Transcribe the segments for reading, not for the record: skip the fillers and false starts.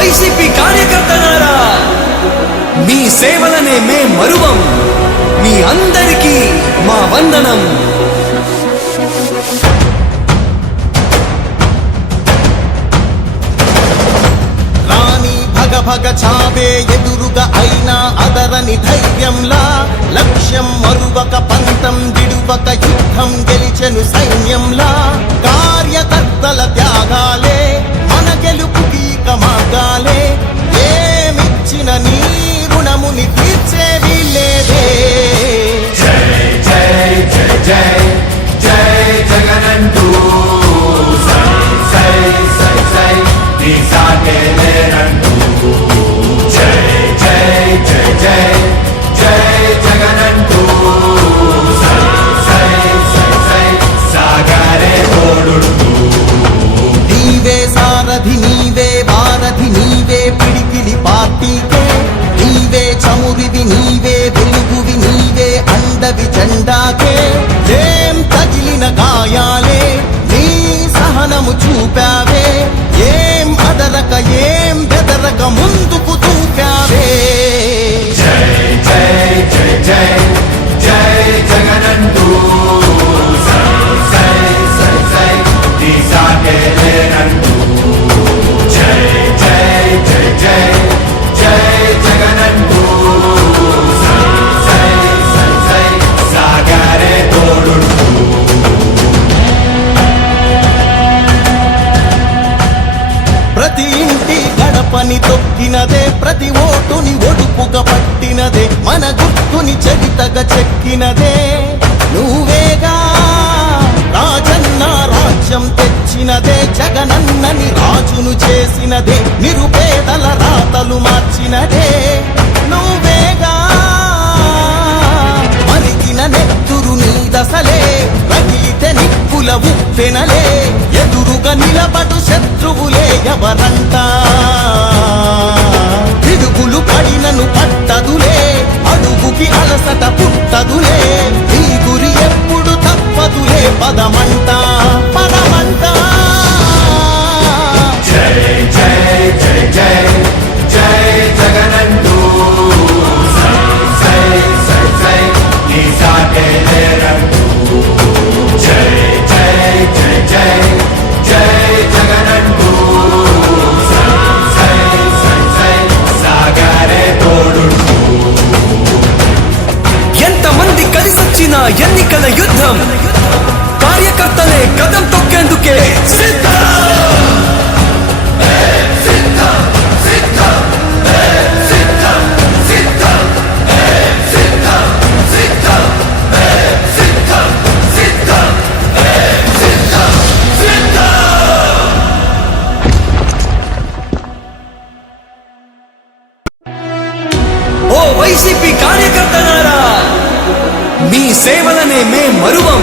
YCP కార్యకర్తలారా, మీ సేవలనే మే మరువం. మీ అందరికీ మా వందనం. రాణి భగ భగ చావే ఎదురుగా అయినా అదరని ధైర్యంలా, లక్ష్యం మరువక పంతం విడువక యుద్ధం గెలిచెను సైన్యంలా. కార్యకర్తల త్యాగాలే మన గెలుపుకి మార్గాలే. ఏమిచ్చిన నీ రుణముని తీర్చేవి లేదే. జై జై జై జై జై జగనంటూ సై సై సై సై నీ సాగే లేనంటూ. జై జై జై జై జై జగనంటూ సై సై సై సై సాగరే తోడుంటూ. నీవే సారథి నీవే వారధి నీవే పిడికిలి పార్టీకే. నీవే చమురివి నీవే వెలుగువి నీవే అండవి జెండాకే. ఏం తగిలిన గాయాలే నీ సహనము చూపావే. ఏం అదరక ఏం బెదరక ముందుకు దూకావే. జై జై జై జై జై జగనంటూ సై సై సై సై నీ సాగే లేనంటూ. జై జై జై జై జై జగనంటూ సై సై సై సై సాగరే తోడుంటూ. ప్రతి ఇంటి గడపని తొక్కినదే, ప్రతి ఓటుని ఒడుపుగా పట్టినదే, మన గుర్తుని చరితగా చెక్కినదే నువ్వేగా. రాజన్న రాజ్యం తెచ్చినదే, జగనన్నని రాజును చేసినదే, నిరుపేదల రాతలు మార్చినదే నువ్వేగా. మరిగిన నెత్తురు నీ దశలే, రగిలితే నిప్పుల ఉప్పెనలే. ఎదురుగా నిలబడు శత్రువులే ఎవరంట. పిడుగులు పడినను పట్టదులే, అడుగుకి అలసట పుట్టదులే. ఈ గురి ఎప్పుడు తప్పదులే, పదమంట పదమంట. జై జై జై జై జై జగనంటూ సై సై సై సై నీ సాగే లేనంటూ. జై జై జై జై జై జగనంటూ సై సై సై సై సాగరే తోడుంటూ. ఎంతమంది కలిసొచ్చిన ఎన్నికల యుద్ధం, కార్యకర్తలే కదం తొక్కేందుకే సిద్ధం. ఓ వైసీపీ కార్యకర్తలారా, మీ సేవలనే మే మరువం.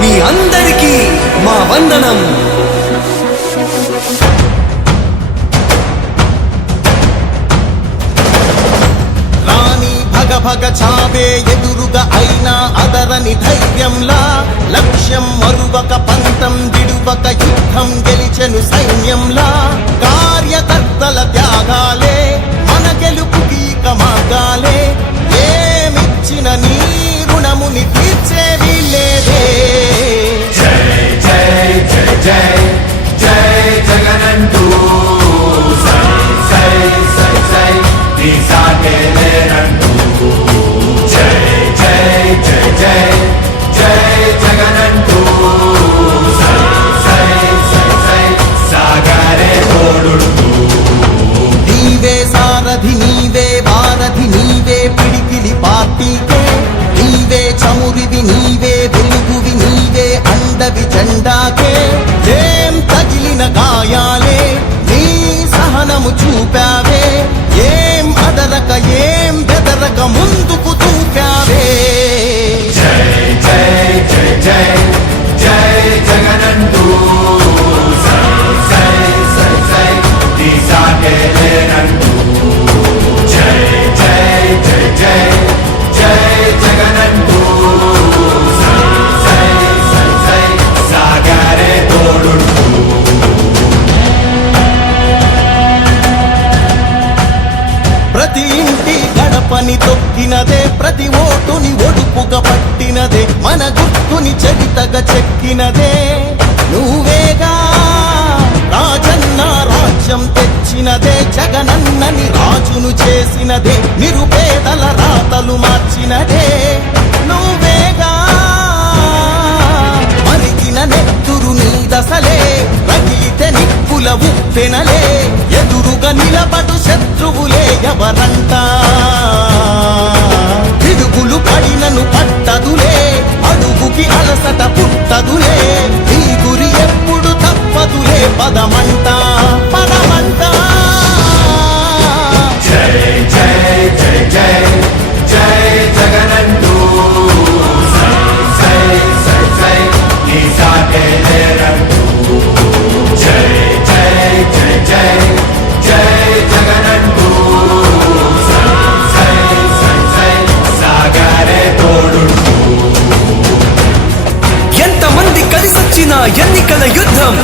మీ అందరికీ మా వందనం. రాణి భగ భగ చావే ఎదురుగా అయినా అదరని ధైర్యంలా, లక్ష్యం మరువక పంతం విడువక యుద్ధం గెలిచెను సైన్యంలా. కార్యకర్తల త్యాగాలే మన గెలుపుకి మార్గాలే. ఏమిచ్చిన నీ రుణముని తీర్చేవి లేదే. జై జై జై జై జై జగనంటూ సై సై సై సై నీ సాగే లేనంటూ. జై జై జై జై జై జగనంటూ సై సై సై సై సాగరే తోడుంటూ. నీవే సారథి నీవే వారధి నీవే పిడికిలి పార్టీకే. నీవే చమురివి నీవే వెలుగువి నీవే అండవి జెండాకే. ఏం తగిలిన గాయాలే నీ సహనము చూపావే. ఏం అదరక ఏం బెదరక ముందుకు దూకావే. జై జై జై జై జై జగనంటూ సై సై సై సై నీ సాగే లేనంటూ. జై జై జై జై జై జగనంటూ సై సై సై సై సాగరే తోడుంటూ. పలికినదే ప్రతి ఓటుని ఒడుపుగా పట్టినదే మన గుర్తుని చరితగా చెక్కినదే నువ్వేగా రాజన్న రాజ్యం తెచ్చినదే జగనన్నని రాజును చేసినదే నిరుపేదల రాతలు మార్చినదే నువ్వేగా మరిగిన నెత్తురు నీ దశలే రగిలితే నిప్పుల ఉప్పెనలే ఎదురుగా నిలబడు శత్రువులే ఎవరంట పిడుగులు పడినను పట్టదులే అడుగుకి అలసట పుట్టదులే నీ గురి ఎప్పుడు తప్పదులే పదమంట పదమంట జై జై జై జై జై జగనంటూ సై సై సై సై నీ సాటే లేరంటూ జై జై జై జై జై జగనంటూ సై సై సై సై సాగరే తోడుంటూ ఎంతమంది కలిసొచ్చిన ఎన్నికల యుద్ధం